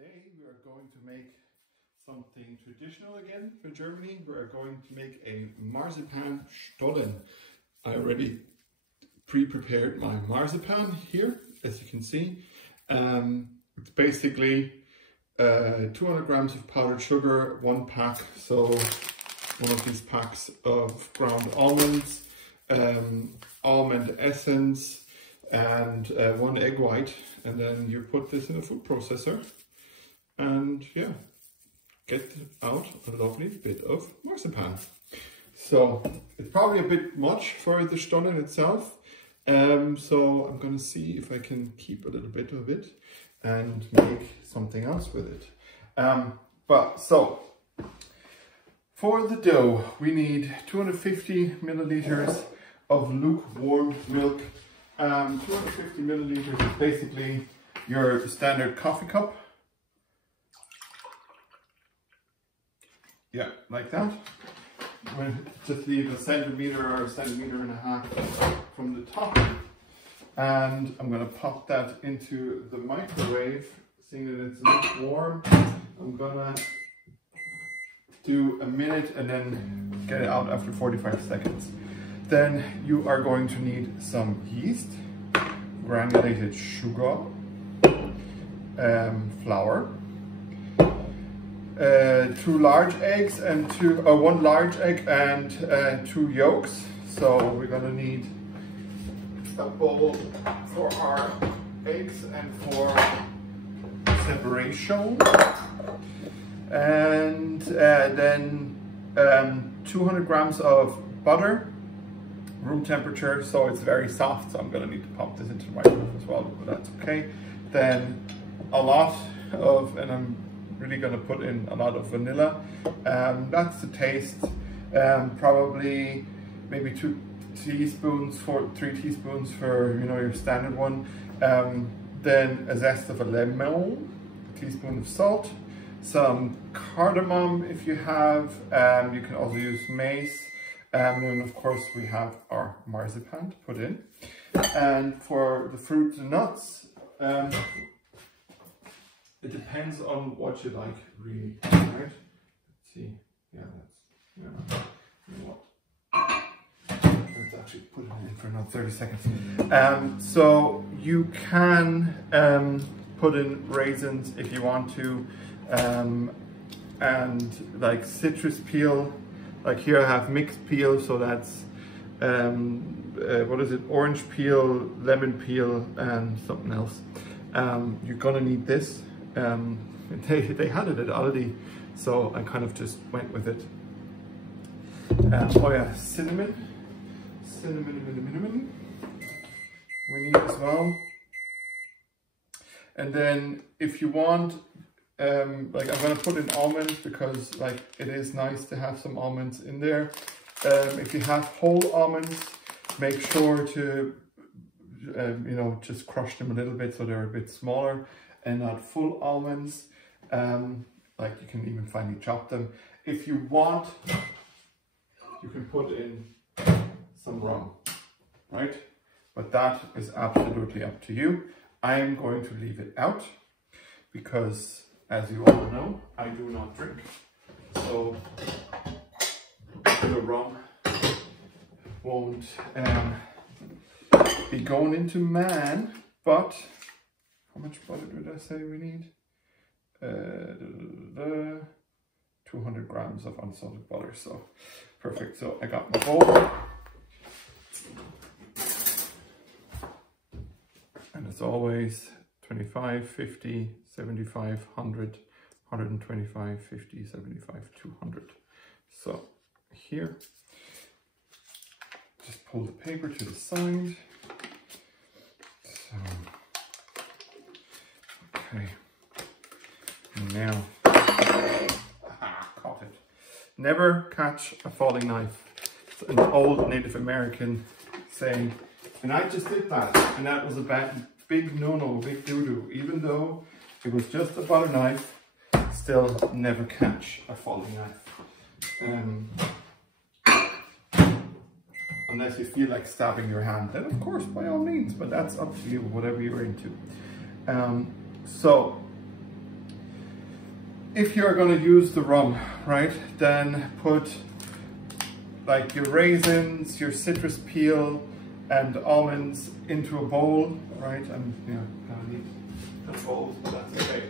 Today we are going to make something traditional again for Germany. We are going to make a marzipan stollen. I already pre-prepared my marzipan here, as you can see. It's basically 200 grams of powdered sugar, 1 pack, so one of these packs of ground almonds, almond essence, and 1 egg white, and then you put this in a food processor and yeah, get out a lovely bit of marzipan. So it's probably a bit much for the Stollen itself, so I'm going to see if I can keep a little bit of it and make something else with it. So for the dough we need 250 milliliters of lukewarm milk. 250 milliliters is basically your standard coffee cup. Yeah, like that. Just leave a centimeter or a centimeter and a half from the top. And I'm going to pop that into the microwave, seeing that it's lukewarm. I'm going to do a minute and then get it out after 45 seconds. Then you are going to need some yeast, granulated sugar, flour, 2 large eggs and 1 large egg and 2 yolks. So we're going to need a bowl for our eggs and for separation, and then 200 grams of butter, room temperature, so it's very soft, so I'm going to need to pop this into the microwave as well, but that's okay. Then a lot of, and I'm really going to put in a lot of vanilla, that's the taste, probably maybe 3 teaspoons for your standard one. Then a zest of a lemon, a teaspoon of salt, some cardamom if you have, you can also use mace. And then of course we have our marzipan to put in. And for the fruits and nuts, it depends on what you like, really, right? Let's see, yeah, you know what? Let's actually put it in for another 30 seconds. So you can put in raisins if you want to, and like citrus peel. Like here I have mixed peel, so that's, what is it, orange peel, lemon peel, and something else. You're gonna need this. They had it at Aldi, so I kind of just went with it. Oh yeah, cinnamon we need as well. And then if you want, like I'm gonna put in almonds because like it is nice to have some almonds in there. If you have whole almonds, make sure to just crush them a little bit so they're a bit smaller and not full almonds. Like you can even finely chop them. If you want, you can put in some rum, right? But that is absolutely up to you. I am going to leave it out because, as you all know, I do not drink. So the rum won't be going into man. But how much butter did I say we need? 200 grams of unsalted butter. So perfect. So I got my bowl. And as always, 25, 50, 75, 100, 125, 50, 75, 200. So here, just pull the paper to the side. So, okay. Now, caught it. Never catch a falling knife. It's an old Native American saying. And I just did that, and that was a big no-no, big doo-doo. Even though it was just a butter knife, still never catch a falling knife. Unless you feel like stabbing your hand, then of course, by all means, but that's up to you, whatever you're into. So if you're going to use the rum, right, then put like your raisins, your citrus peel, and almonds into a bowl, right? And you know, kind of need the bowl, but that's okay.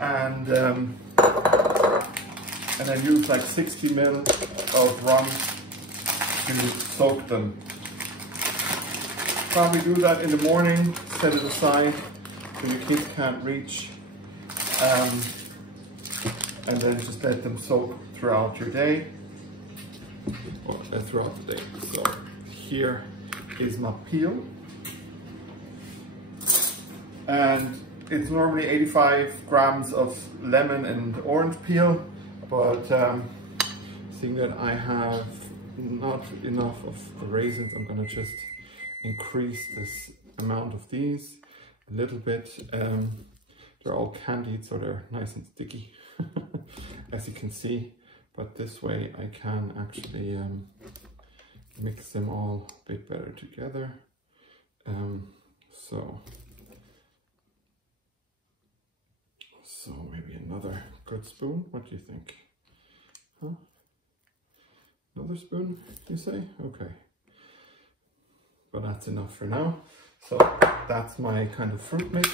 And then use like 60 ml of rum to soak them. Probably do that in the morning, set it aside so your kids can't reach, and then just let them soak throughout your day, or throughout the day. So here is my peel, and it's normally 85 grams of lemon and orange peel, but seeing that I have not enough of the raisins, I'm gonna just increase this amount of these a little bit. They're all candied, so they're nice and sticky, as you can see. But this way I can actually mix them all a bit better together. So maybe another good spoon. What do you think? Huh? Another spoon, you say? Okay. But that's enough for now. So that's my kind of fruit mix.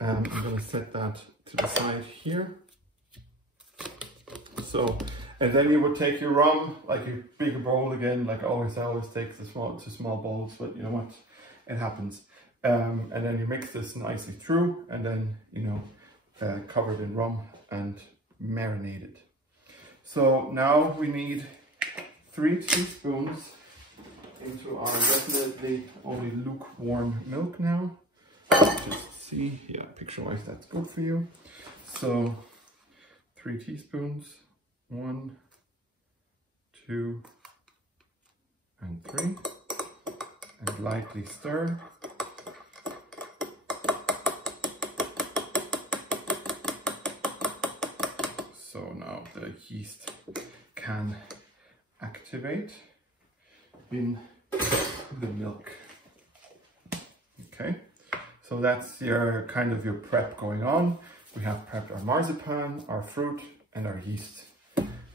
I'm going to set that to the side here. So, and then you would take your rum, like your bigger bowl again, like always. I always take the small bowls, but you know what, it happens. And then you mix this nicely through, and then, you know, covered in rum and marinated. So now we need 3 teaspoons into our definitely only lukewarm milk now. Just see, yeah, picture-wise that's good for you. So 3 teaspoons, 1, 2, and 3, and lightly stir. So now the yeast can activate in the milk. Okay, so that's your kind of your prep going on. We have prepped our marzipan, our fruit, and our yeast,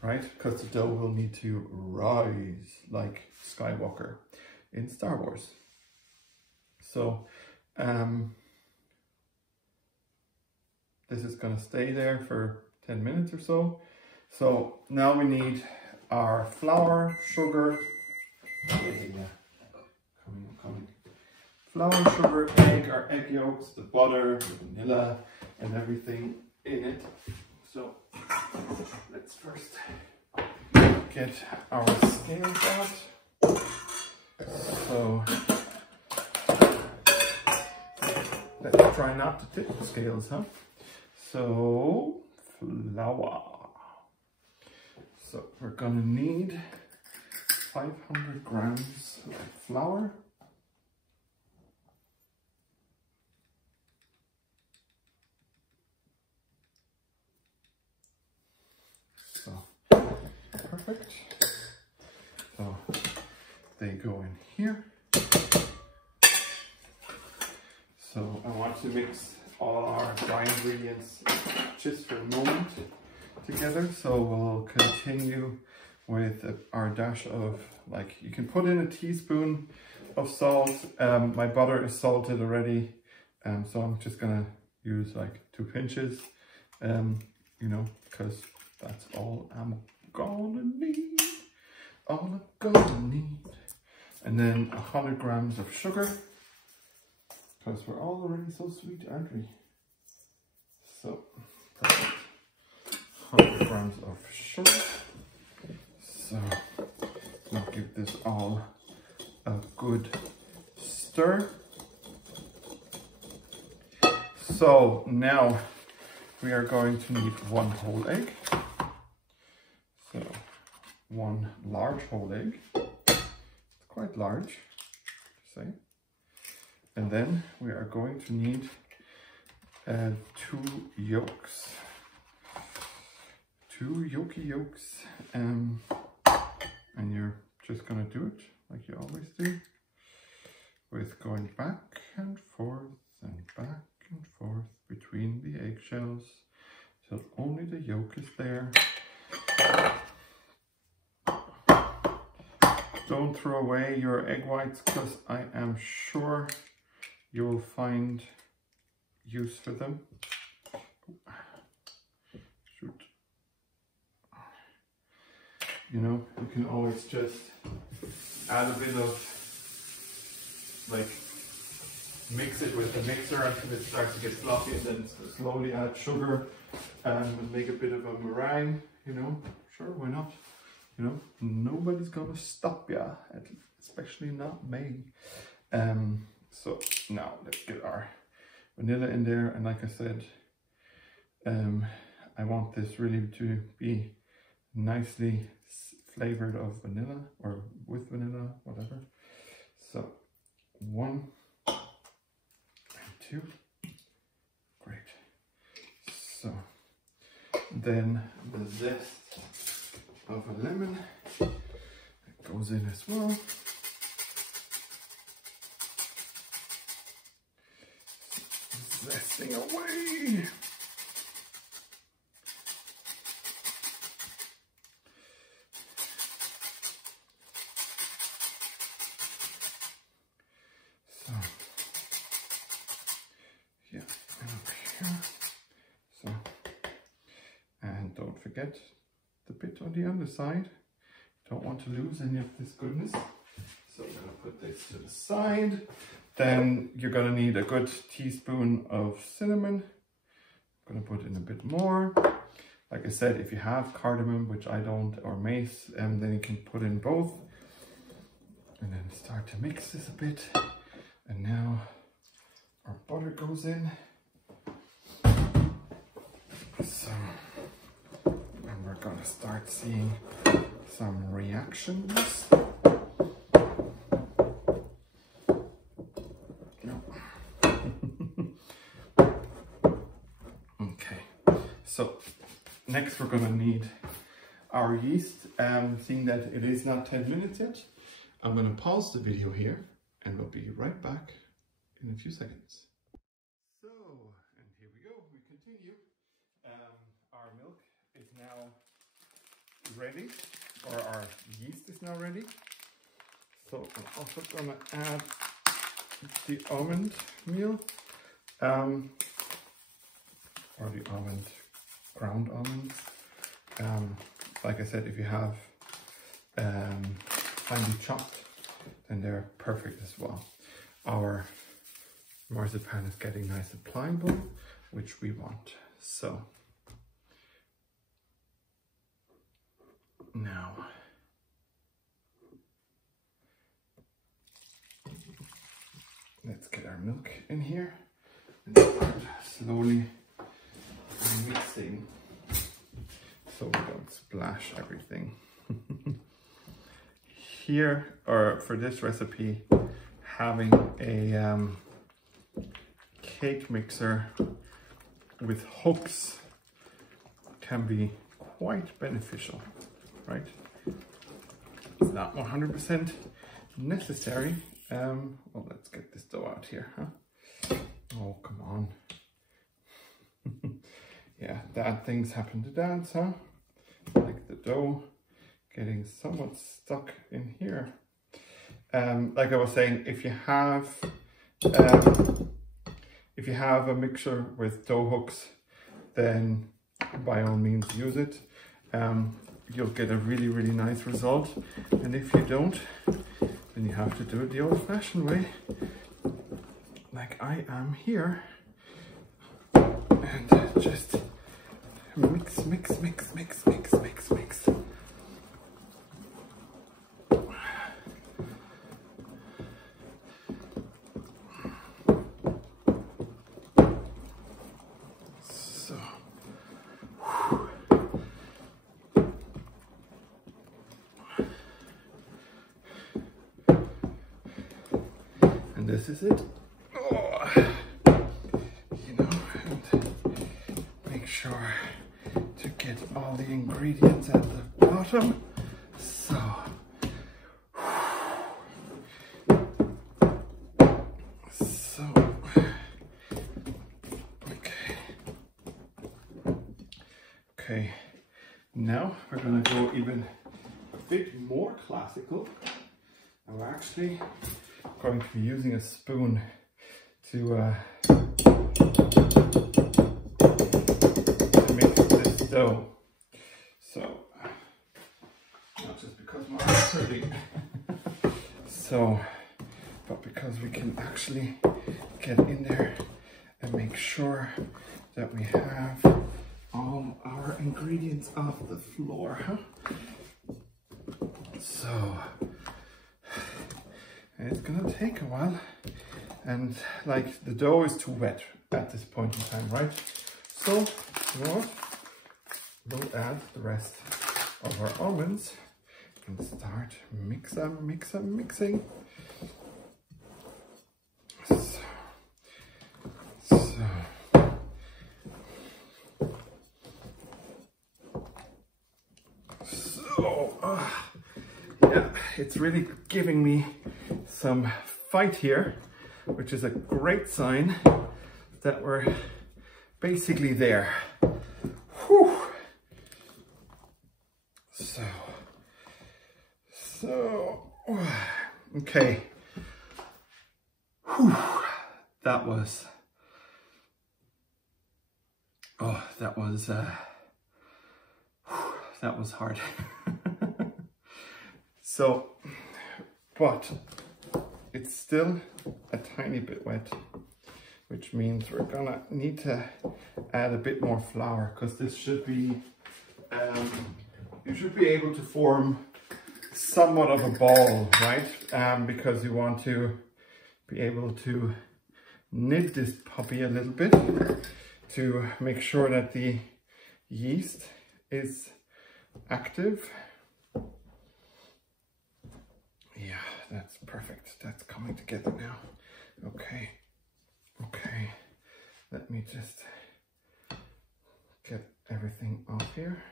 right? Because the dough will need to rise like Skywalker in Star Wars. So this is going to stay there for 10 minutes or so. So now we need our flour, sugar, flour, sugar, egg, our egg yolks, the butter, the vanilla, and everything in it. So let's first get our scales out. So let's try not to tip the scales, huh? So flour. So we're gonna need 500 grams of flour. So perfect. So they go in here. So I want to mix all our dry ingredients just for a moment together. So we'll continue with our dash of, like, you can put in a teaspoon of salt. My butter is salted already, so I'm just gonna use like 2 pinches, you know, because that's all I'm gonna need. All I'm gonna need. And then 100 grams of sugar, because we're all already so sweet, aren't we? So, perfect. 100 grams of sugar. So, I'll give this all a good stir. So now we are going to need 1 whole egg. So 1 large whole egg. It's quite large, say. And then we are going to need 2 yolks. 2 yolks. And you're just gonna do it like you always do, with going back and forth and back and forth, between the eggshells till only the yolk is there. Don't throw away your egg whites, because I am sure you'll find use for them. Shoot. You know, you can always just add a bit of, like, mix it with the mixer until it starts to get fluffy, and then slowly add sugar and make a bit of a meringue, you know. Sure, why not? You know, nobody's gonna stop ya, especially not me. So now let's get our vanilla in there, and like I said, I want this really to be nicely flavored of vanilla, or with vanilla, whatever. So 1 and 2, great. So then the zest of a lemon goes in as well. Zesting away. So yeah, and over here. So, and don't forget the bit on the underside. Don't want to lose any of this goodness. So I'm gonna put this to the side. Then you're gonna need a good teaspoon of cinnamon. I'm gonna put in a bit more. Like I said, if you have cardamom, which I don't, or mace, then you can put in both. And then start to mix this a bit. And now our butter goes in. So, and we're gonna start seeing some reactions. Okay, so next we're gonna need our yeast. Seeing that it is not 10 minutes yet, I'm gonna pause the video here and we'll be right back in a few seconds. So, and here we go, we continue. Our milk is now ready, or our yeast is now ready. So I'm also gonna add the almond meal, or the almond, ground almonds. Like I said, if you have finely chopped, then they're perfect as well. Our marzipan is getting nice and pliable, which we want. So now let's get our milk in here and start slowly mixing so we don't splash everything. Here, or for this recipe, having a cake mixer with hooks can be quite beneficial, right? It's not 100% necessary. Well, let's get this dough out here, huh? Oh, come on. Yeah, bad things happen to dads, huh? Like the dough getting somewhat stuck in here. Like I was saying, if you have a mixer with dough hooks, then by all means use it. You'll get a really, really nice result. And if you don't, then you have to do it the old-fashioned way, like I am here, and just mix, mix, mix, mix, mix, mix, mix. So, and this is it. You know, and make sure to get all the ingredients at the bottom. So, okay. we're going to go even a bit more classical. And we're actually going to be using a spoon to mix this dough. So, not just because my arms are hurting, but because we can actually get in there and make sure that we have all our ingredients off the floor, huh? So, it's gonna take a while, and like the dough is too wet at this point in time, right? So, you know what? We'll add the rest of our almonds and start mixing. Yeah, it's really giving me some fight here, which is a great sign that we're basically there. Whew. So, okay. Whew. That was hard. So, but it's still a tiny bit wet, which means we're gonna need to add a bit more flour, because this should be, you should be able to form somewhat of a ball, right? Because you want to be able to knead this puppy a little bit to make sure that the yeast is active. Yeah, that's perfect. That's coming together now. Okay. Let me just get everything off here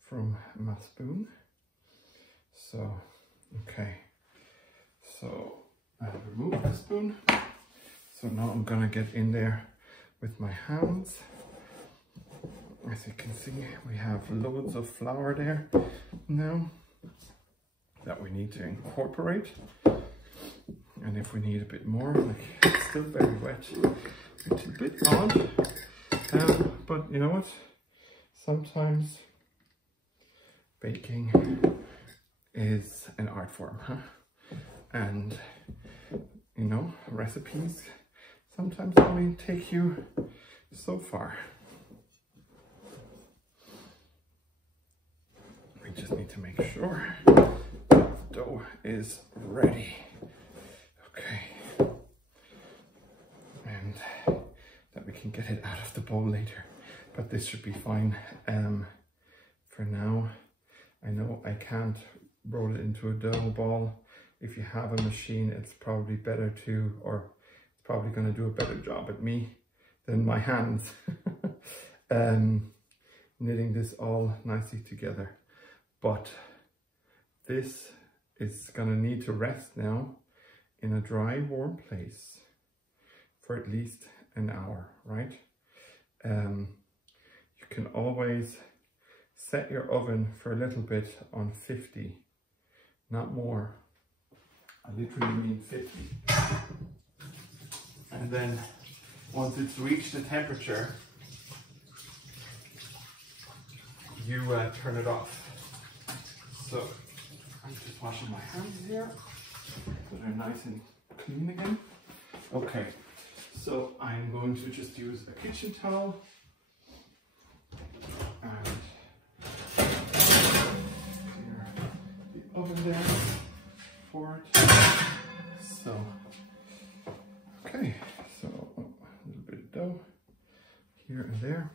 from my spoon. So, okay. So, I'll remove the spoon. So now I'm gonna get in there with my hands. As you can see, we have loads of flour there now that we need to incorporate. And if we need a bit more, like it's still very wet, it's a bit odd, but you know what? Sometimes baking is an art form, huh? And you know, recipes sometimes only take you so far. We just need to make sure the dough is ready. Okay. And that we can get it out of the bowl later. But this should be fine. For now, I know I can't roll it into a dough ball. If you have a machine, it's probably better to, or it's probably going to do a better job at me than my hands. Knitting this all nicely together. But this is going to need to rest now in a dry, warm place for at least an hour, right? You can always set your oven for a little bit on 50, not more. I literally mean 50. And then once it's reached the temperature, you turn it off. So I'm just washing my hands here so they're nice and clean again. Okay, so I'm going to just use a kitchen towel and clear the oven there for it. So, okay, so a little bit of dough here and there.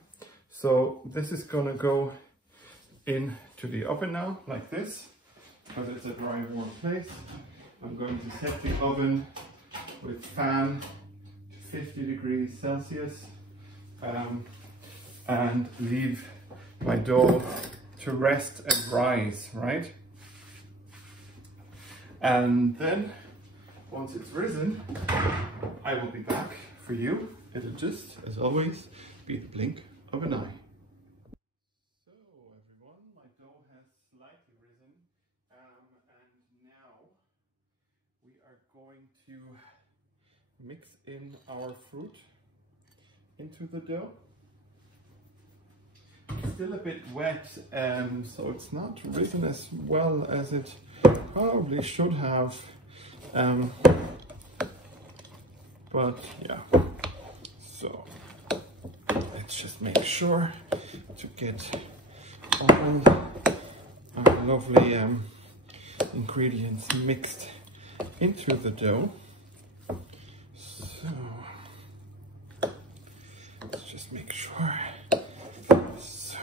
So this is gonna go into the oven now, like this, because it's a dry, warm place. I'm going to set the oven with fan to 50 degrees Celsius and leave my dough to rest and rise, right? And then, once it's risen, I will be back for you. It'll just, as always, be the blink of an eye. So everyone, my dough going to mix in our fruit into the dough. It's still a bit wet, so it's not risen as well as it probably should have. But yeah, so let's just make sure to get all our lovely ingredients mixed into the dough. So let's just make sure. So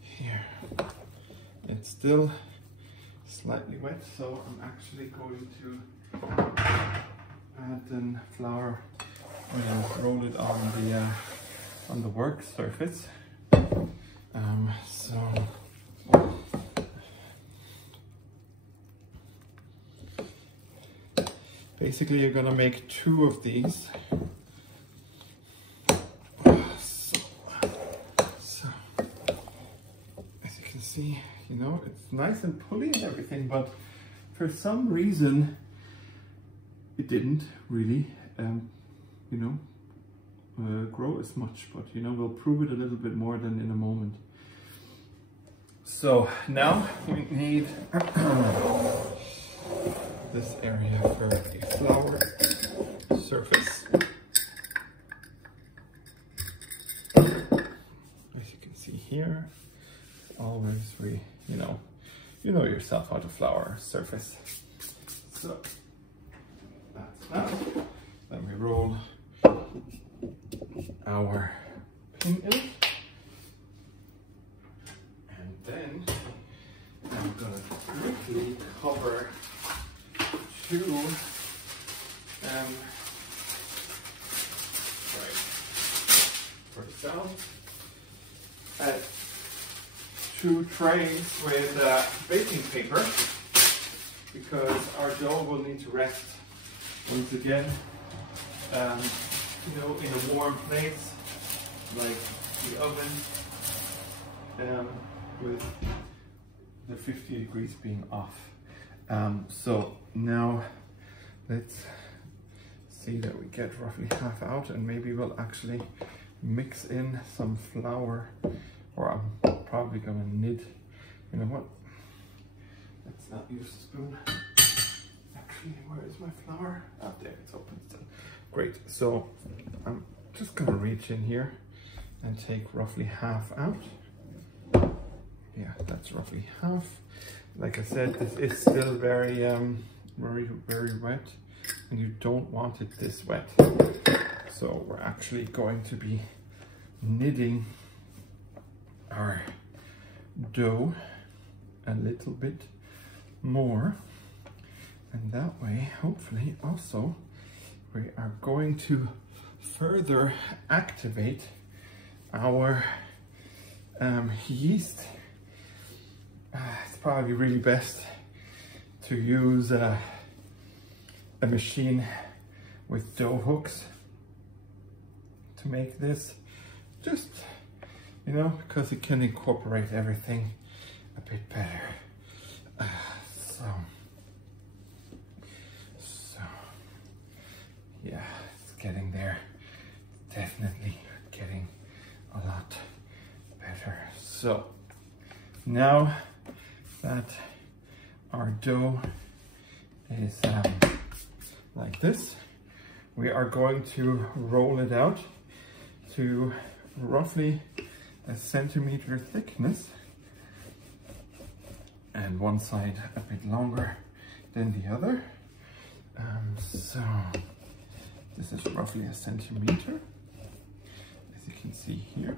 here, it's still slightly wet, so I'm actually going to add the flour and roll it on the work surface. So basically you're gonna make 2 of these. So as you can see, you know, it's nice and pulley and everything, but for some reason it didn't really you know, grow as much, but you know, we'll prove it a little bit more than in a moment. So now we need this area for a flour surface. As you can see here, always you know yourself how to flour surface. So that's that. Then we roll our pin in it. And then I'm gonna quickly cover 2 for the sound. 2 trays with baking paper, because our dough will need to rest once again, you know, in a warm place like the oven, with the 50 degrees being off. So now let's see that we get roughly half out, and maybe we'll actually mix in some flour, or I'm probably gonna knead. You know what? Let's not use a spoon. Actually, where is my flour? Ah, there, it's open still. Great, so I'm just gonna reach in here and take roughly half out. Yeah, that's roughly half. Like I said, this is still very, very wet, and you don't want it this wet. So we're actually going to be kneading our dough a little bit more, and that way, hopefully, also we are going to further activate our yeast. It's probably really best to use a machine with dough hooks to make this, just, you know, because it can incorporate everything a bit better. So yeah, it's getting there. Definitely getting a lot better. So now that our dough is like this, we are going to roll it out to roughly a centimeter thickness, and one side a bit longer than the other. So this is roughly a centimeter, as you can see here.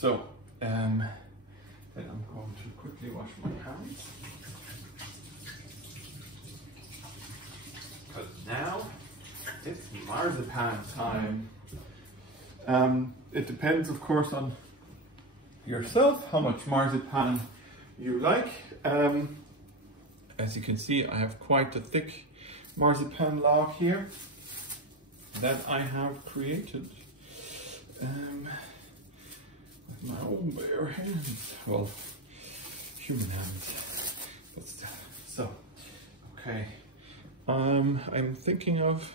So then I'm going to quickly wash my hands, because now it's marzipan time. It depends, of course, on yourself how much marzipan you like. As you can see, I have quite a thick marzipan log here that I have created with my own bare hands. Well, human hands, but still. So, Okay, I'm thinking of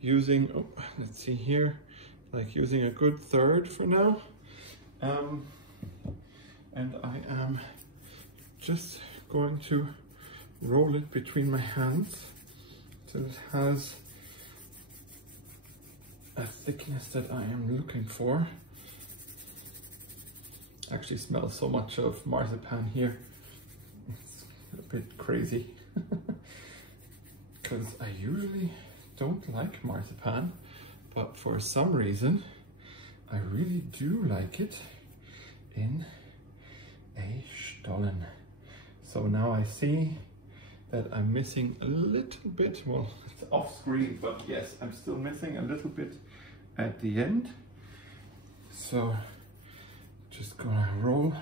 using, oh, let's see here, like using a good third for now. And I am just going to roll it between my hands so it has a thickness that I am looking for. Actually smells so much of marzipan here. It's a bit crazy because I usually don't like marzipan, but for some reason I really do like it in a Stollen. So now I see that I'm missing a little bit, well, it's off screen, but yes, I'm still missing a little bit at the end. So just gonna roll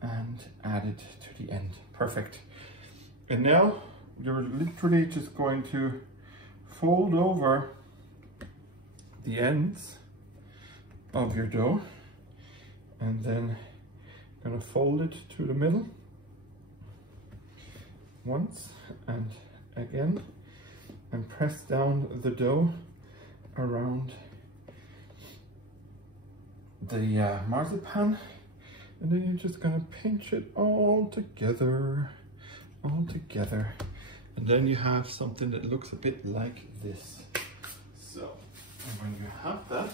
and add it to the end. Perfect. And now you're literally just going to fold over the ends of your dough and then gonna fold it to the middle once and again and press down the dough around the marzipan, and then you're just gonna pinch it all together, and then you have something that looks a bit like this. So, and when you have that,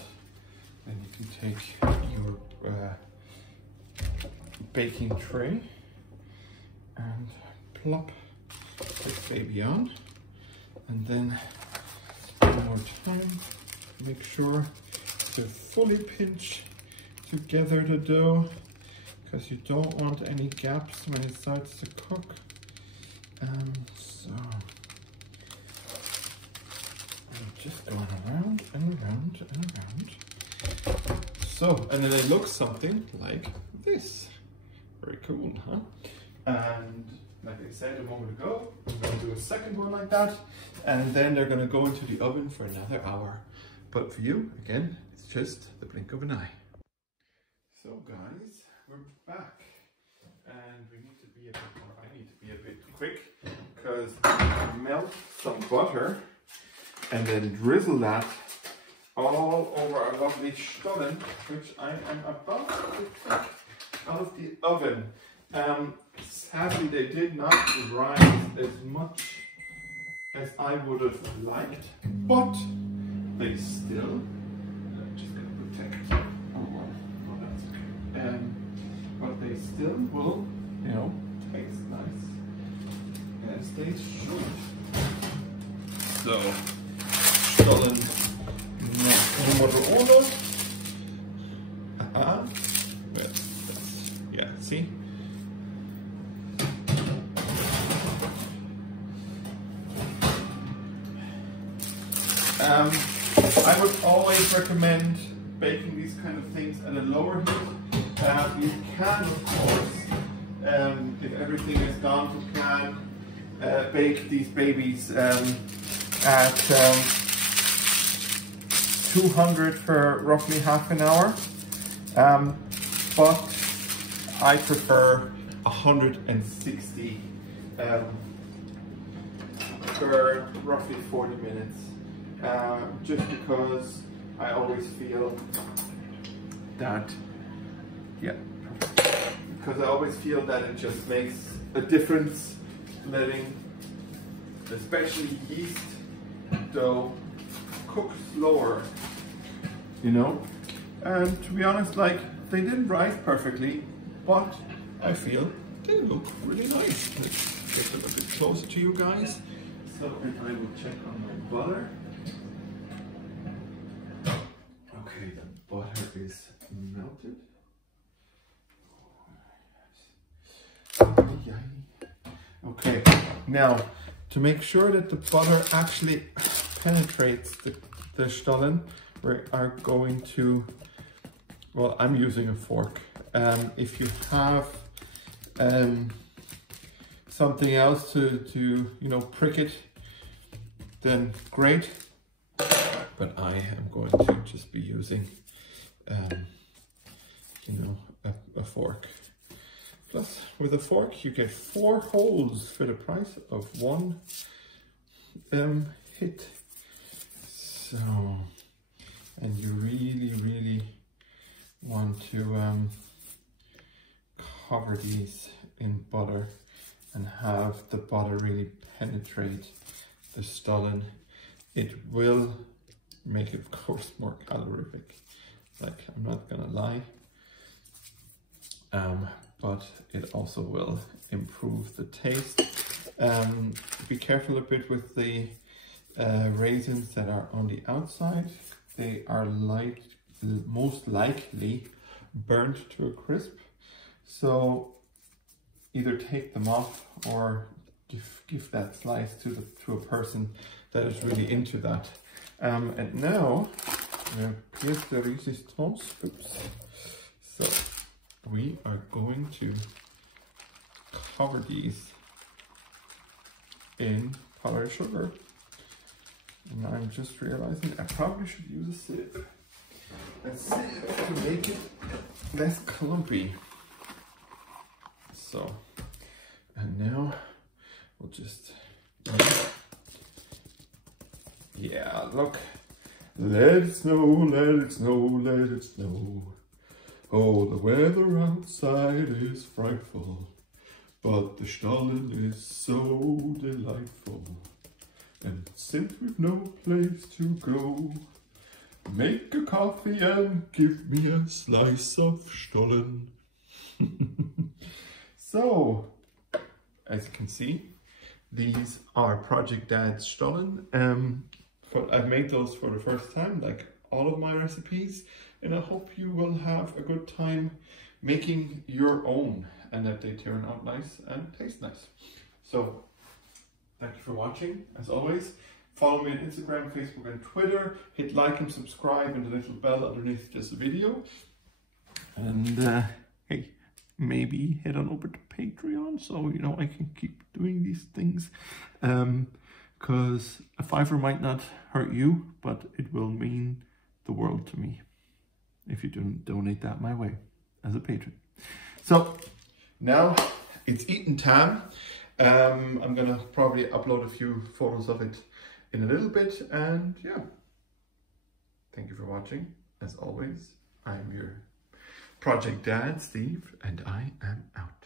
then you can take your baking tray and plop this baby on, and then one more time, make sure to fully pinch together the dough because you don't want any gaps when it starts to cook. So I'm just going around and around and around. So, and then it looks something like this. Very cool, huh? And like I said a moment ago, I'm going to do a second one like that, and then they're going to go into the oven for another hour. But for you, again, it's just the blink of an eye. So guys, we're back, and we need to be a bit, or I need to be a bit quick, because I melt some butter and then drizzle that all over our lovely Stollen, which I am about to take out of the oven. Sadly, they did not rise as much as I would have liked, but they still, I'm just going to protect, oh that's okay, but they still will, you know, taste nice, as they should. So, Stollen numero uno. Yeah, see? I would always recommend baking these kind of things at a lower heat. You can, of course, if everything is gone to plan, bake these babies at 200 for roughly half an hour. But I prefer 160 for roughly 40 minutes. Just because I always feel that, it just makes a difference letting, especially yeast dough, cook slower, you know. And to be honest, like, they didn't rise perfectly, but I feel they look really nice. Let's get them a bit closer to you guys. So, and I will check on my butter. Okay, the butter is melted. Okay, now to make sure that the butter actually penetrates the Stollen, we are going to, well, I'm using a fork. If you have something else to you know, prick it, then great. But I am going to just be using, you know, a fork. Plus, with a fork, you get 4 holes for the price of 1 hit. So, and you really want to cover these in butter and have the butter really penetrate the stollen. It will make it, of course, more calorific. Like, I'm not gonna lie. But it also will improve the taste. Be careful a bit with the raisins that are on the outside. They are most likely burnt to a crisp. So either take them off or give that slice to a person that is really into that. And now, pièce de résistance. Oops. So we are going to cover these in powdered sugar. And I'm just realizing I probably should use a sieve. A sieve to make it less clumpy. So, and now we'll just, yeah, look. Let it snow, let it snow, let it snow. Oh, the weather outside is frightful, but the Stollen is so delightful. And since we've no place to go, make a coffee and give me a slice of Stollen. So, as you can see, these are Project Dad's Stollen. I've made those for the first time, like all of my recipes, and I hope you will have a good time making your own and that they turn out nice and taste nice. So, thank you for watching. As always, follow me on Instagram, Facebook and Twitter. Hit like and subscribe and the little bell underneath this video. And hey, maybe head on over to Patreon so you know I can keep doing these things. Because a $5 might not hurt you, but it will mean the world to me if you donate that my way as a patron. So now it's eating time. I'm gonna probably upload a few photos of it in a little bit, and yeah, thank you for watching. As always, I'm your Project Dad, Steve, and I am out.